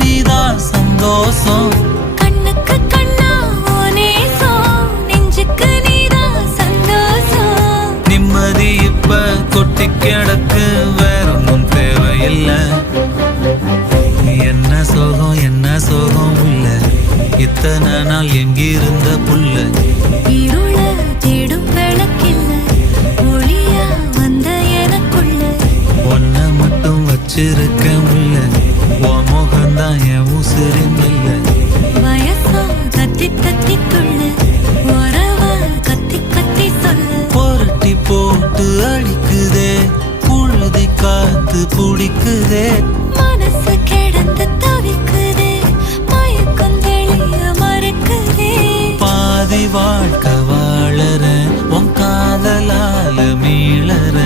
நீதான் சந்தோஷம். கண்ணுக்கு கண்ணா நேசம், நெஞ்சுக்கு நீதான் சந்தோஷம். நிம்மதி இப்ப கொட்டி கிடக்கு, வேற ஒன்றும் தேவையில்லை. என்ன சோகம் என்ன சோகம் உள்ள, இத்தனை நாள் எங்கிருந்த புல்ல. இருள தேடும் விளக்கில்ல, ஒளியா வந்த எனக்குள்ள. ஒன்ன மட்டும் வச்சிருக்க முல்ல, உன் முகம்தான் என் உசிரின் இல்ல. வயசா தத்தி தத்தி துள்ள, உறவா கத்தி கத்தி சொல்ல. புரட்டி போட்டு அடிக்குதே, புழுதி காத்து பிடிக்குதே. மனசு கிடந்து தவிக்குதே, மயக்கம் தெளிய மறுக்குதே. பாதி வாழ்க்கை வாழற, உன் காதலால மீளற.